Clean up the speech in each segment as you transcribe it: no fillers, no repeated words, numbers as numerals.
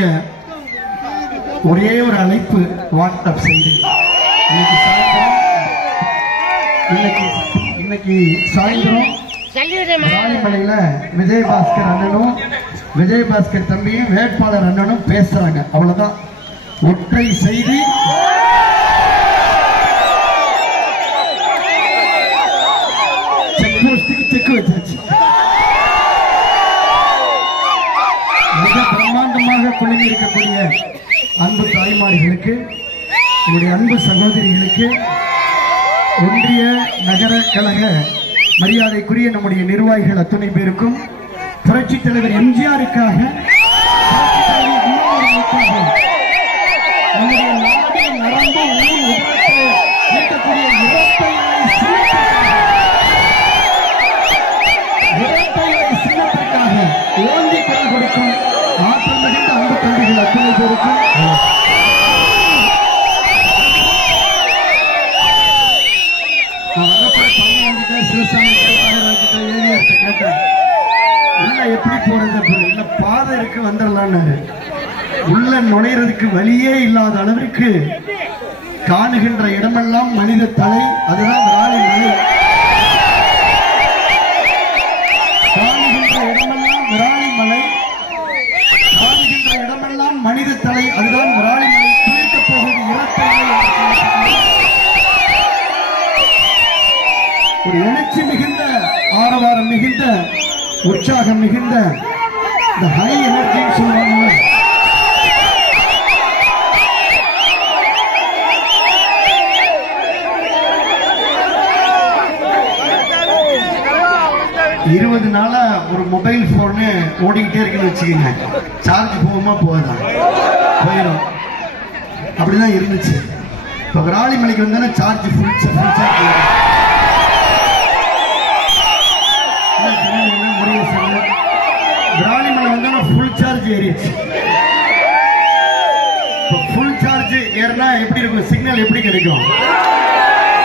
என்னுடைய ஒரே ஒரு அழைப்பு வாட்ஸ்அப் செய்தி. இன்னைக்கு சாயந்தரம் ராணிமலையில விஜயபாஸ்கர் அண்ணனும் விஜயபாஸ்கர் தம்பியும் வேட்பாளர் அண்ணனும் பேசுறாங்க. அவ்வளவுதான், ஒற்றை செய்தி. செக் வச்சாச்சு. மிக பிரம்மாண்டமாக குழுமி இருக்கக்கூடிய அன்பு தாய்மார்களுக்கு, என்னுடைய அன்பு சகோதரிகளுக்கு, ஒன்றிய நகர கழக மரியாதைக்குரிய நம்முடைய நிர்வாகிகள் அத்தனை பேருக்கும், புரட்சி தலைவர் எம்ஜிஆருக்காக, நம்முடைய நாடு நரம்பு இருக்கக்கூடிய சின்னத்திற்காக ஓந்தி குரல் கொடுக்கும் ஆற்றல் மிகுந்த அன்பு தம்பிகள் அத்தனை பேருக்கும் உள்ள எப்படி போறது, இல்ல பாதை இருக்கு வந்துடலான்னு, உள்ள நுழைறதுக்கு வழியே இல்லாத அளவிற்கு காணுகின்ற இடமெல்லாம் மனித தலை. அதுதான் விராலி மலை. காணுகின்ற இடமெல்லாம் விராலி மலை, காணுகின்ற இடமெல்லாம் மனித தலை. அதுதான் விராலி மலை. குளிக்க போவது இரட்டை ஒரு எழுச்சி மிகுந்த, ஆரவாரம் மிகுந்த, உற்சாகம் மிகுந்த, இந்த ஹை எனர்ஜின்னு சொல்லுவாங்க. 20 நாளா ஒரு மொபைல் போன் ஓடிக்கிட்டே இருக்குன்னு வச்சுக்கோங்க, சார்ஜ் போகுமா போகுதா? போயிடும். அப்படிதான் இருந்துச்சு. இப்போ விராலி மலைக்கு வந்தானே சார்ஜ் ஃபுல் சார்ஜ். விராலி மலை வந்தா ஃபுல் சார்ஜ் ஏறிடுச்சு. ஃபுல் சார்ஜ் ஏறினா எப்படி இருக்கும்? சிக்னல் எப்படி கிடைக்கும்?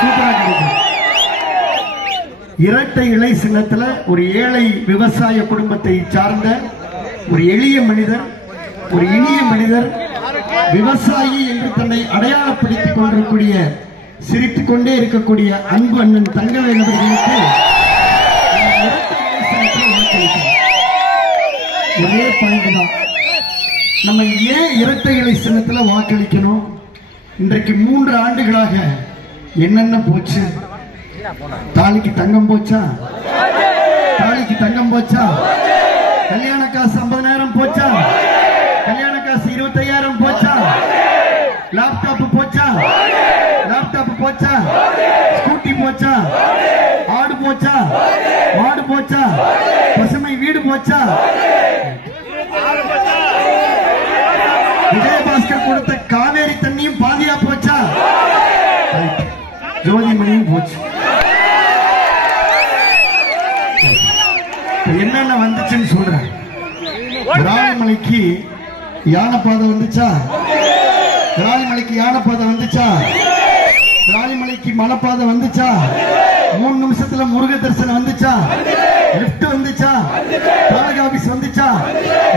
சூப்பரா கிடைக்கும். இரட்டை இலை சின்னத்துல ஒரு ஏழை விவசாய குடும்பத்தை சார்ந்த ஒரு எளிய மனிதர், ஒரு இனிய மனிதர், விவசாயி என்று தன்னை அடையாளப்படுத்திக் கொண்டிருக்கூடிய, சிரித்துக் கொண்டே இருக்கக்கூடிய அன்பு அண்ணன் தங்கவேல் அவர்களுக்கு ஒரே பாயிண்ட் தான். நம்ம ஏன் இரட்டை இலை சின்னத்துல வாக்களிக்கணும்? இன்றைக்கு 3 ஆண்டுகளாக என்னென்ன போச்சு? தாலிக்கு தங்கம் போச்சா? தாலிக்கு தங்கம் போச்சா? கல்யாண காசு 50,000 போச்சா? கல்யாண காசு 25,000 போச்சா? லேப்டாப் போச்சா? லேப்டாப் போச்சா? ஸ்கூட்டி போச்சா? ஆடு போச்சா? மாடு போச்சா? பசுமை வீடு போச்சா? விஜயபாஸ்கர் கொடுத்த காவேரி தண்ணியும் பாதியா போச்சா? ஜோதிமணியும் போச்சு. என்னென்ன வந்துச்சுன்னு சொல்றேன். விராலிமலைக்கு யானைப்பாதை வந்துச்சா? விராலிமலைக்கு யானைப்பாதை வந்துச்சா? விராலிமலைக்கு மலைப்பாதை வந்துச்சா? 3 நிமிஷத்துல முருக தரிசனம் வந்துச்சா? லிப்ட் வந்துச்சா? தாலுகா ஆபீஸ் வந்துச்சா?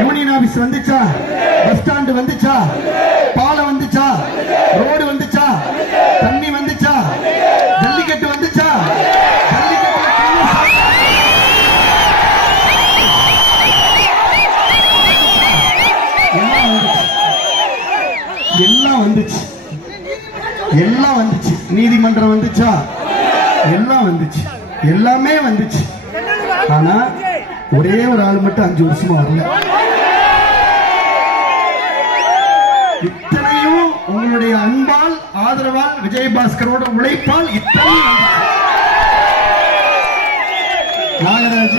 யூனியன் ஆபீஸ் வந்துச்சா? பஸ் ஸ்டாண்ட் வந்துச்சா? பாலம் வந்துச்சா? ரோடு வந்துச்சா? தண்ணி வந்துச்சா? ஜல்லிக்கட்டு வந்துச்சா? எல்லாம் வந்துச்சு. எல்லாம் வந்துச்சு. நீதிமன்றம் வந்துச்சா? எல்லாம் வந்துச்சு. எல்லாமே வந்துச்சு. ஆனா ஒரே ஒரு ஆள் மட்டும் 5 வருஷமா வரல. இத்தனையும் உங்களுடைய அன்பால், ஆதரவால், விஜயபாஸ்கரோட உழைப்பால் இத்தனையும் நாகராஜ்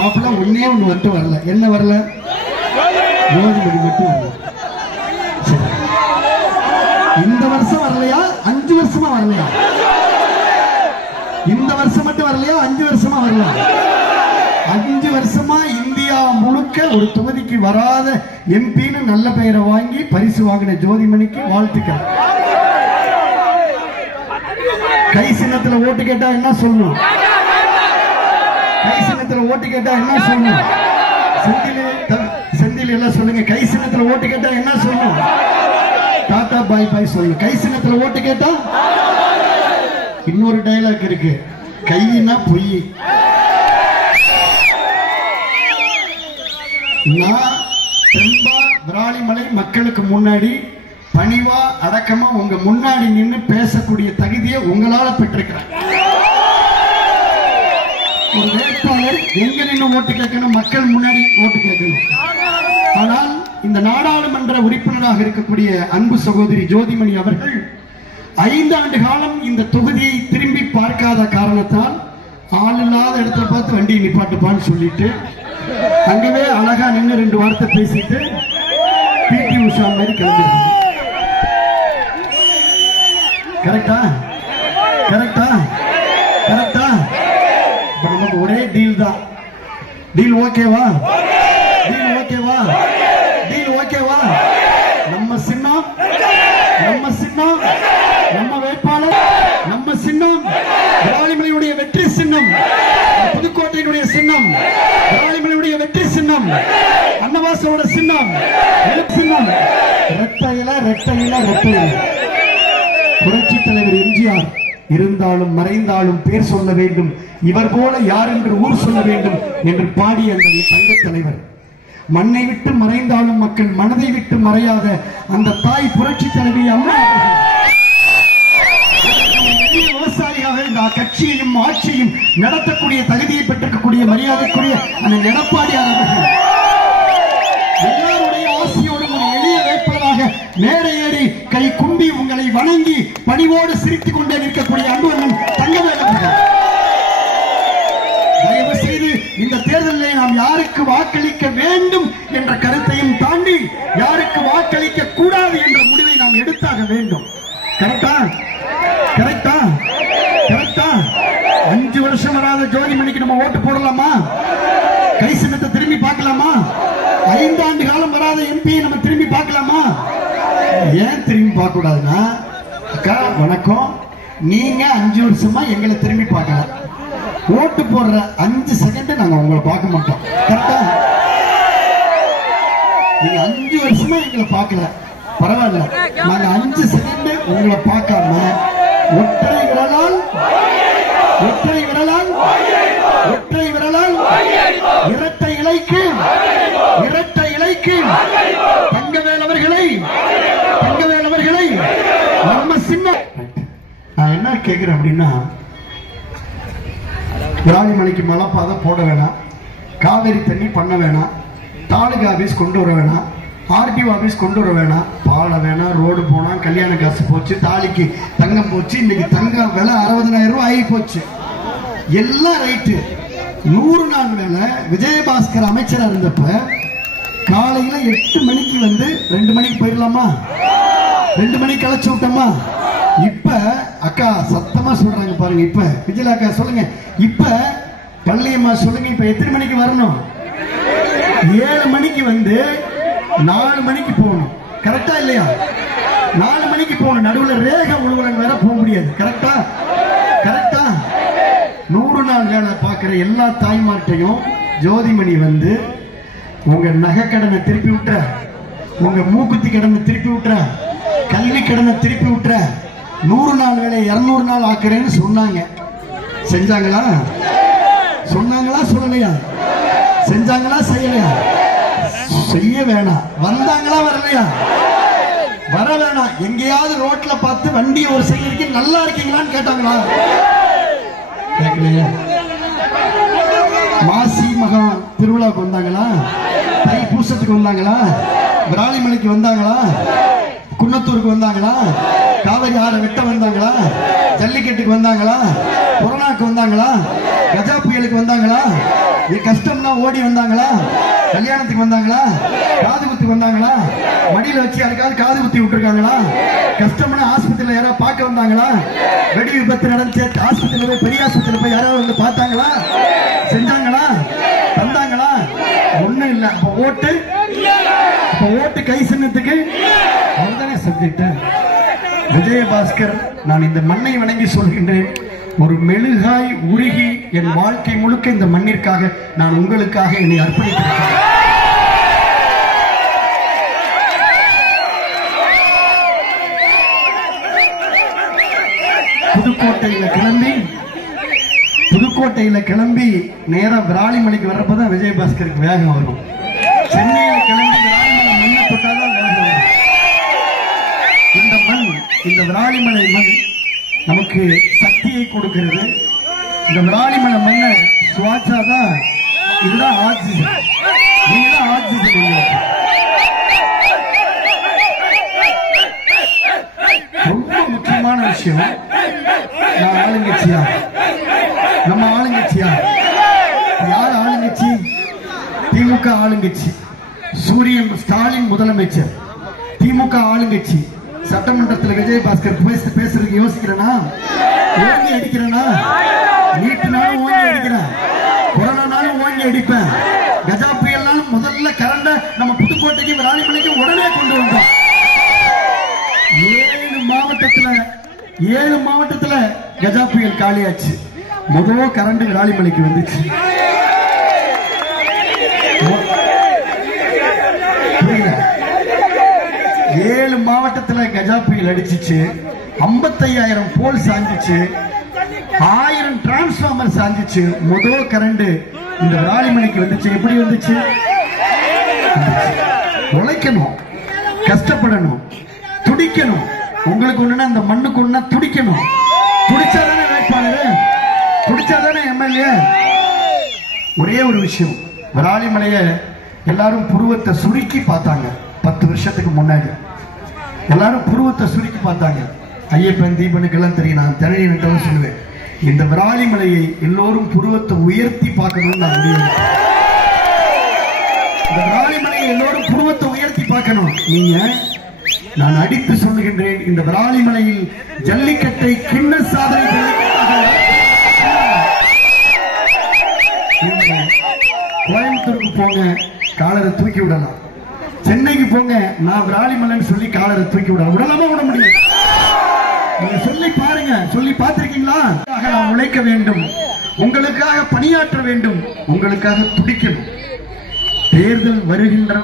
மாப்பிள்ள ஒன்னே ஒண்ணு மட்டும் வரல. என்ன வரல? ஜோதிமணி மட்டும் வரல. இந்த வருஷம் வரலையா? 5 வருஷமா வரலையா? இந்த வருஷம் மட்டும் வரலையா? 5 வருஷமா வரல. 5 வருஷமா இந்தியா முழுக்க ஒரு தொகுதிக்கு வராத எம்பின்னு நல்ல பெயரை வாங்கி பரிசு வாங்கின ஜோதிமணிக்கு வாழ்த்துக்கள். கை சின்னத்துல ஓட்டு கேட்டா என்ன சொல்லணும்? கை சின்னத்துல ஓட்டு கேட்டா என்ன சொல்லணும்? செந்தில் சொல்லி எல்லாம் சொல்லுங்க. கை சின்னத்துல ஓட்டு கேட்டா என்ன சொல்லணும்? டாடா பாய் பாய் சொல்லணும். கை சின்னத்துல ஓட்டு கேட்டா இன்னொரு டைலாக் இருக்கு, கையினா பொய். நான் தெம்பா விராலிமலை மக்களுக்கு முன்னாடி பணிவா அடக்கமா உங்க முன்னாடி நின்று பேசக்கூடிய தகுதியை உங்களால பெற்றிருக்கிறேன். ஒரு வேட்பாளர் எங்க நின்று ஓட்டு கேட்கணும்? மக்கள் முன்னாடி ஓட்டு கேட்கணும். ஆனால் இந்த நாடாளுமன்ற உறுப்பினராக இருக்கக்கூடிய அன்பு சகோதரி ஜோதிமணி அவர்கள் 5 ஆண்டு காலம் இந்த தொகுதியை திரும்பி பார்க்காத காரணத்தால் ஆள் இல்லாத இடத்துல பார்த்து வண்டியை நிப்பாட்டுப்பான்னு சொல்லிட்டு அங்கவே அழகா நின்று 2 வார்த்தை பேசிட்டு பிடி உஷா மாதிரி கிளம்பிடுறாங்க. கரெக்டா? கரெக்டா? கரெக்டா? நமக்கு ஒரே டீல் தான். டீல் ஓகேவா? டீல் ஓகேவா? டீல் ஓகேவா? நம்ம சின்னம், நம்ம சின்னம், நம்ம வேட்பாளர், நம்ம சின்னம் விராலிமலையுடைய வெற்றி சின்னம், புதுக்கோட்டையினுடைய சின்னம், விராலிமலையுடைய வெற்றி சின்னம், அன்னவாசலோட சின்னம், சின்னம் ரெட்டையில ரெட்டையில ரெட்டையில. புரட்சி தலைவர் எம்ஜிஆர் இருந்தாலும் மறைந்தாலும் பேர் சொல்ல வேண்டும், இவர் போல யார் என்று ஊர் சொல்ல வேண்டும் என்று பாடிய அந்த தங்க தலைவர். மண்ணை விட்டு மறைந்தாலும் மக்கள் மனதை விட்டு மறையாத அந்த தாய் புரட்சி தலைவி அம்மா விவசாயியாக இந்த கட்சியையும் ஆட்சியையும் நடத்தக்கூடிய தகுதியை பெற்றிருக்கக்கூடிய மரியாதைக்குரிய அந்த எடப்பாடியார் அவர்கள் எல்லாருடைய ஆசையோடும் ஒரு எளிய வேட்பாளராக மேடை ஏறி கை கும்பி உங்களை வணங்கி பணிவோடு சிரித்துக் கொண்டே நிற்கக்கூடிய அன்பு அண்ணன் தங்கவேல் அவர்கள். தயவு செய்து இந்த தேர்தலில் நாம் யாருக்கு வாக்களிக்க வேண்டும் என்ற கருத்தையும் தாண்டி யாருக்கு வாக்களிக்க கூடாது என்ற முடிவை நாம் எடுத்தாக வேண்டும். கரெக்டா? கரெக்டா? கரெக்டா? 5 வருஷம் வராத ஜோதிமணிக்கு நம்ம ஓட்டு போடலாமா? கை சின்னத்தை திரும்பி பார்க்கலாமா? 5 ஆண்டு காலம் வராத எம்பியை நம்ம திரும்பி பார்க்கலாமா? ஏன் திரும்பி பார்க்க கூடாதுன்னா, அக்கா வணக்கம், நீங்க 5 வருஷமா எங்களை திரும்பி பார்க்கலாம், ஓட்டு போடுற 5 செகண்ட் நாங்க உங்களை பார்க்க மாட்டோம். கரெக்டா? நீங்க 5 வருஷமா எங்களை பார்க்கல, பரவாயில்ல, நாங்க 5 செகண்ட் உங்களை பார்க்காம ஒற்றை விரலால் ஒற்றை விரலால் ஒற்றை விரலால் இரட்டை இலைக்கு இரட்டை இலைக்கு தங்கவேல் அவர்களை தங்கவேல் அவர்களை நம்ம சின்ன. நான் என்ன கேட்கிறேன் அப்படின்னா, விராலிமலைக்கு மலைப்பாதை போட வேணாம், காவேரி தண்ணி பண்ண வேணாம், தாலுகா ஆபீஸ் கொண்டு வர வேணாம், ஆர்டிஓ ஆபீஸ் கொண்டு வர வேணாம், பாலம் வேணாம், ரோடு போனா, கல்யாண காசு போச்சு, தாலிக்கு தங்கம் போச்சு, இன்னைக்கு தங்கம் விலை 60,000 ரூபாய் ஆகி போச்சு, எல்லாம் ரைட்டு. 100 நாள் வேலை விஜயபாஸ்கர் அமைச்சரா இருந்தப்ப காலையில 8 மணிக்கு வந்து 2 மணிக்கு போயிடலாமா, 2 மணிக்கு களைச்சு விட்டோமா? இப்ப அக்கா சத்தமா சொல்றாங்க பாருங்க, இப்ப விஜயலா அக்கா சொல்லுங்க, இப்ப பள்ளியம்மா சொல்லுங்க, இப்ப எத்தனை மணிக்கு வரணும்? 7 மணிக்கு வந்து 4 மணிக்கு போகணும். கரெக்டா இல்லையா? 4 மணிக்கு போகணும். நடுவில் ரேகை உழுவலன் வேற போக முடியாது. கரெக்டா? கரெக்டா? 100 நாள் வேலை பார்க்கிற எல்லா தாய்மார்ட்டையும் ஜோதிமணி வந்து உங்க நகை கடனை திருப்பி விட்டுற, உங்க மூக்குத்தி கடனை திருப்பி விட்டுற, கல்வி கடனை திருப்பி விட்டுற, 100 நாள் வேலை 200 நாள் ஆக்குறேன்னு சொன்னாங்க. செஞ்சாங்களா? சொன்னாங்களா? சொல்லலையா? செஞ்சாங்களா? செய்யலையா? செய்ய வேணாம். வந்தாங்களா? வரலையா? வர வேணாம். எங்கேயாவது ரோட்ல பார்த்து வண்டி ஒரு சைடு நல்லா இருக்கீங்களான்னு கேட்டாங்களா? கேட்கலையா? மாசி மகா திருவிழாவுக்கு வந்தாங்களா? தை பூசத்துக்கு வந்தாங்களா? விராலிமலைக்கு வந்தாங்களா? குன்னத்தூருக்கு வந்தாங்களா? காவிரி ஆற வெட்ட வந்தாங்களா? ஜல்லிக்கட்டுக்கு வந்தாங்களா? கொரோனாக்கு வந்தாங்களா? கஜா புயலுக்கு வந்தாங்களா? கஷ்டம்னா ஓடி வந்தாங்களா? கல்யாணத்துக்கு வந்தாங்களா? காது குத்தி வந்தாங்களா? மடியில வச்சு யாருக்காவது காது குத்தி விட்டுருக்காங்களா? கஷ்டம்னா ஆஸ்பத்திரியில யாராவது பார்க்க வந்தாங்களா? வெடி விபத்து நடந்துச்சு, ஆஸ்பத்திரியில போய் பெரிய ஆஸ்பத்திரியில போய் யாராவது வந்து பார்த்தாங்களா? செஞ்சாங்களா? தந்தாங்களா? ஒண்ணும் இல்ல. அப்ப ஓட்டு, அப்ப ஓட்டு கை சின்னத்துக்கு அதுதானே சப்ஜெக்ட். விஜயபாஸ்கர், நான் இந்த மண்ணை வணங்கி சொல்கின்றேன், ஒரு மெழுகாய் உருகி என் வாழ்க்கை முழுக்க இந்த மண்ணிற்காக நான் உங்களுக்காக என்னை அர்ப்பணிக்கிறேன். புதுக்கோட்டையில கிளம்பி நேரா விராலிமலைக்கு வர்றப்பதான் விஜயபாஸ்கருக்கு வேகம் வரும். சென்னையில கிளம்பி விராலிமலை மண்ணை தொட்டாதான் வேகம் வரும். இந்த விராலிமலை மண் நமக்கு சக்தியை கொடுக்கிறது. இந்த விராலிமலை மண்ணை சுவாச்சாதான் இதுதான் ஆக்சிஜன். நீங்கதான் ஆக்சிஜன். ரொம்ப முக்கியமான விஷயம். நான் ஆளுங்கட்சியா, நம்ம ஆளுங்கட்சியா, யார் ஆளுங்கட்சி? திமுக ஆளுங்கட்சி. ஸ்டாலின் முதலமைச்சர். திமுக ஆளுங்கட்சி. சட்டமன்றத்தில் விஜயபாஸ்கர் பேசுறதுக்கு யோசிக்கிறேனா? ஓங்கி அடிக்கிறேனா? நீட்டுனாலும் ஓங்கி அடிக்கிறேன், கொரோனானாலும் ஓங்கி அடிப்பேன். கஜா புயல்னாலும் முதல்ல கரண்ட நம்ம புதுக்கோட்டைக்கு விராலிமலைக்கு உடனே கொண்டு வந்தோம். 7 மாவட்டத்துல கஜா புயல் காலியாச்சு. முதல் கரண்ட் விராலிமலைக்கு வந்துச்சு. 7 மாவட்டத்துல கஜா புயல் அடிச்சிச்சு. 55,000 போல் சாஞ்சிச்சு. 1000 டிரான்ஸ்பார்மர் சாஞ்சிச்சு. முதல் கரண்ட் இந்த விராலிமலைக்கு வந்துச்சு. எப்படி வந்துச்சு? உழைக்கணும், கஷ்டப்படணும், துடிக்கணும். உங்களுக்கு ஒண்ணுன்னா அந்த மண்ணுக்கு ஒண்ணா துடிக்கணும். துடிச்சாதானே வேட்பாளர், துடிச்சாதானே எம்எல்ஏ. ஒரே ஒரு விஷயம், விராலிமலைய எல்லாரும் புருவத்தை சுருக்கி பார்த்தாங்க. 10 வருஷத்துக்கு முன்னாடி எல்லாரும் புருவத்தை சுருக்கி பார்த்தாங்க. ஐயப்பன் தீபனுக்கெல்லாம் தெரியும், நான் திரையினு சொல்லுவேன். இந்த விராலிமலையை எல்லோரும் புருவத்தை உயர்த்தி பார்க்கணும்னு நான் முடியும். இந்த விராலிமலையை எல்லோரும் புருவத்தை உயர்த்தி பார்க்கணும். நீங்க, நான் அடித்து சொல்லுகின்றேன், இந்த விராலிமலையில் ஜல்லிக்கட்டை கிண்ண சாதனை கோயம்புத்தூருக்கு போங்க, காலரை தூக்கி விடலாம். சென்னைக்கு போங்க, நான் விராலிமலைன்னு சொல்லி காலரை தூக்கி விடலாமா? விட முடியும். நீங்க சொல்லி பாருங்க. சொல்லி பார்த்திருக்கீங்களா? நான் உழைக்க வேண்டும், உங்களுக்காக பணியாற்ற வேண்டும், உங்களுக்காக துடிக்கணும். தேர்தல் வருகின்ற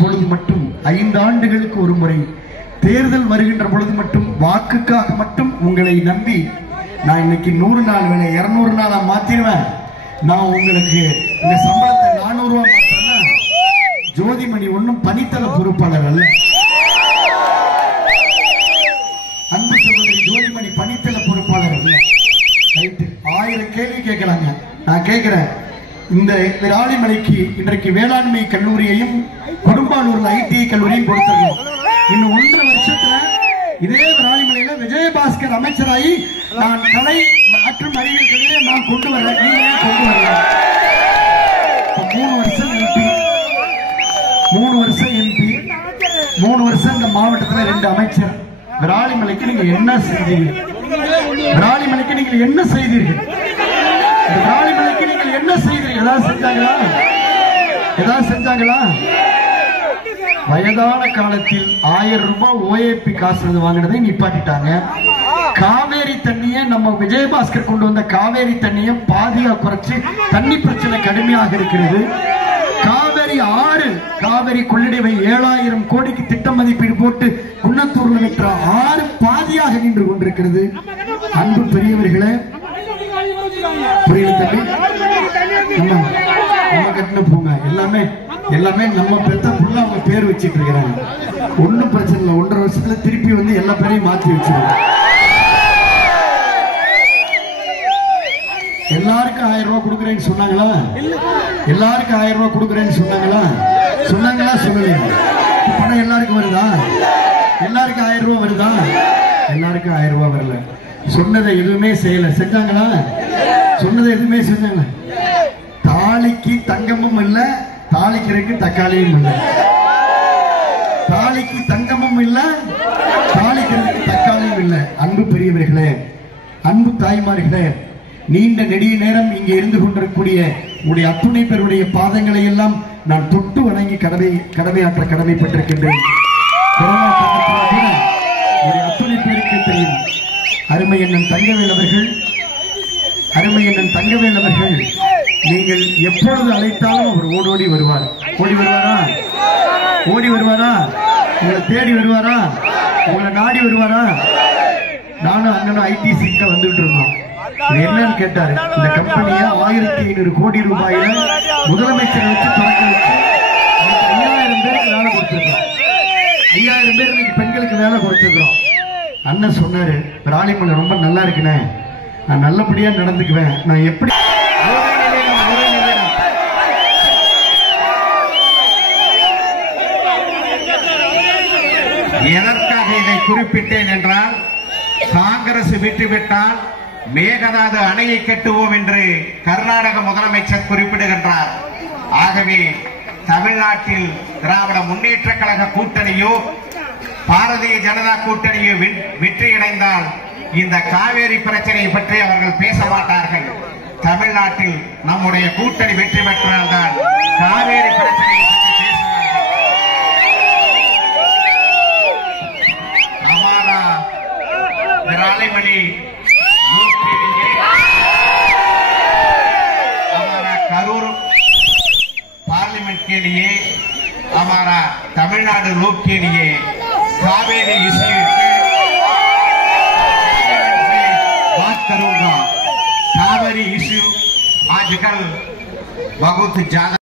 பொழுது மட்டும் 5 ஆண்டுகளுக்கு ஒரு முறை தேர்தல் வருகின்ற பொழுது மட்டும் வாக்குக்காக மட்டும் உங்களை நம்பி நான் இன்னைக்கு 100 நாள் வேலை 200 நாளா மாத்திருவேன். நான் உங்களுக்கு இந்த சம்பளத்தை 400 ரூபாய் மாத்திரேன். ஜோதிமணி ஒன்னும் பணித்தள பொறுப்பாளர் அல்ல. அன்பு சகோதரி ஜோதிமணி பணித்தள பொறுப்பாளர் அல்ல. 1000 கேள்வி கேட்கிறாங்க. நான் கேட்கிறேன், இந்த விராலிமலைக்கு இன்றைக்கு வேளாண்மை கல்லூரியையும் கொடும்பாலூர்ல ஐடிஐ கல்லூரியும் கொடுத்திருக்கோம். இன்னும் 1.5 வருஷத்துல இதே விராலிமலையில விஜயபாஸ்கர் அமைச்சராகி நான் கலை மற்றும் அறிவியல் கல்வியை நான் கொண்டு வரேன். நீங்களே கொண்டு வரலாம். 3 வருஷம் எம்பி, 3 வருஷம் எம்பி, 3 வருஷம் இந்த மாவட்டத்தில் 2 அமைச்சர். விராலிமலைக்கு நீங்க என்ன செஞ்சீர்கள்? விராலிமலைக்கு நீங்கள் என்ன செய்தீர்கள்? விராலிமலைக்கு நீங்கள் என்ன செய்தீர்கள்? ஏதாவது செஞ்சாங்களா? ஏதாவது செஞ்சாங்களா? வயதான காலத்தில் 1000 ரூபாய் ஓஏபி காசு வாங்கினதை நிப்பாட்டிட்டாங்க. காவேரி தண்ணியை நம்ம விஜயபாஸ்கர் கொண்டு வந்த காவேரி தண்ணியை பாதியா குறைச்சு தண்ணி பிரச்சனை கடுமையாக இருக்கிறது. காவேரி ஆறு, காவேரி கொள்ளிடவை 7000 கோடிக்கு திட்ட மதிப்பீடு போட்டு குன்னத்தூர்ல விற்ற ஆறு பாதியாக நின்று கொண்டிருக்கிறது. அன்பு பெரியவர்களே, புரியல தம்பி, நம்ம கட்டின போங்க எல்லாமே நம்ம பெத்த புள்ள அவங்க பேர் வச்சிட்டு இருக்கிறாங்க. ஒன்னும் பிரச்சனை இல்லை. 1.5 வருஷத்துல திருப்பி வந்து எல்லா பேரையும் மாற்றி வச்சிருக்காங்க. எல்லாருக்கும் 1000 ரூபாய் கொடுக்குறேன்னு சொன்னாங்களா? எல்லாருக்கும் 1000 ரூபாய் கொடுக்குறேன்னு சொன்னாங்களா? சொல்லலையா? பணம் எல்லாருக்கும் வருதா? எல்லாருக்கும் 1000 ரூபாய் வருதா? எல்லாருக்கும் 1000 ரூபாய் வரல. சொன்னதை எதுவுமே செய்யல. செஞ்சாங்களா? சொன்னதை எதுவுமே செஞ்சாங்க. தாலிக்கு தங்கமும் இல்ல, தாளிக்கிறதுக்கு தக்காளியும் இல்ல. தாலிக்கு தங்கமும் இல்ல, தாளிக்கிறதுக்கு தக்காளியும் இல்ல. அன்பு பெரியவர்களே, அன்பு தாய்மார்களே, நீண்ட நெடிய நேரம் இங்கே இருந்து கொண்டிருக்கக்கூடிய உடைய அத்துணை பேருடைய பாதங்களை எல்லாம் நான் தொட்டு வணங்கி கடமையாற்ற கடமைப்பட்டிருக்கின்றேன். அத்துணை பேருக்கு தெரியும். அருமை அண்ணன் தங்கவேல் அவர்கள் நீங்கள் எப்பொழுது அழைத்தாலும் அவர் ஓடோடி வருவார். ஓடி வருவாரா? உங்களை தேடி வருவாரா? உங்களை நாடி வருவாரா? நானும் அண்ணனும் ஐடிசிக்கு வந்துட்டு இருந்தோம். இது என்னன்னு கேட்டாரு. இந்த கம்பெனியை 1500 கோடி ரூபாயில முதலமைச்சரை வச்சு தொடக்க வச்சு 5000 பேருக்கு வேலை கொடுத்துருக்கோம். 5000 பேர் இன்னைக்கு பெண்களுக்கு வேலை கொடுத்துருக்கோம். அண்ணன் சொன்னாரு, ராலிமலை ரொம்ப நல்லா இருக்குண்ணே, நான் நல்லபடியா நடந்துக்குவேன். நான் எப்படி எதற்காக இதை குறிப்பிட்டேன் என்றால், காங்கிரஸ் வெற்றிவிட்டால் மேகதாது அணையை கட்டுவோம் என்று கர்நாடக முதலமைச்சர் குறிப்பிடுகின்றார். ஆகவே தமிழ்நாட்டில் திராவிட முன்னேற்ற கழக கூட்டணியோ பாரதிய ஜனதா கூட்டணியோ வெற்றியடைந்தால் இந்த காவேரி பிரச்சனையை பற்றி அவர்கள் பேச மாட்டார்கள். தமிழ்நாட்டில் நம்முடைய கூட்டணி வெற்றி பெற்றால்தான் காவேரி பிரச்சனையை பற்றி பேசுவார்கள். हमारा विरालीमणि लोक के लिए, हमारा करूर पार्लियामेंट के लिए, हमारा तमिलनाडु लोक के लिए कावेरी इश्यू बात करूंगा. कावेरी इश्यू आजकल बहुत ज्यादा